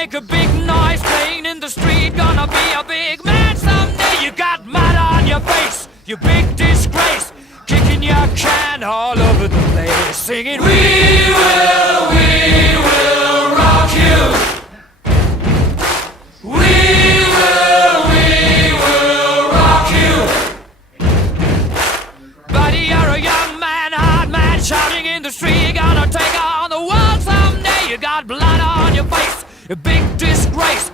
make a big noise playing in the street. Gonna be a big man someday. You got mud on your face, you big disgrace. Kicking your can all over the place, singing, we will rock you. We will rock you. Buddy, you're a young man, hard man, shouting in the street. You're gonna take on the world someday. You got blood on your face, a big disgrace.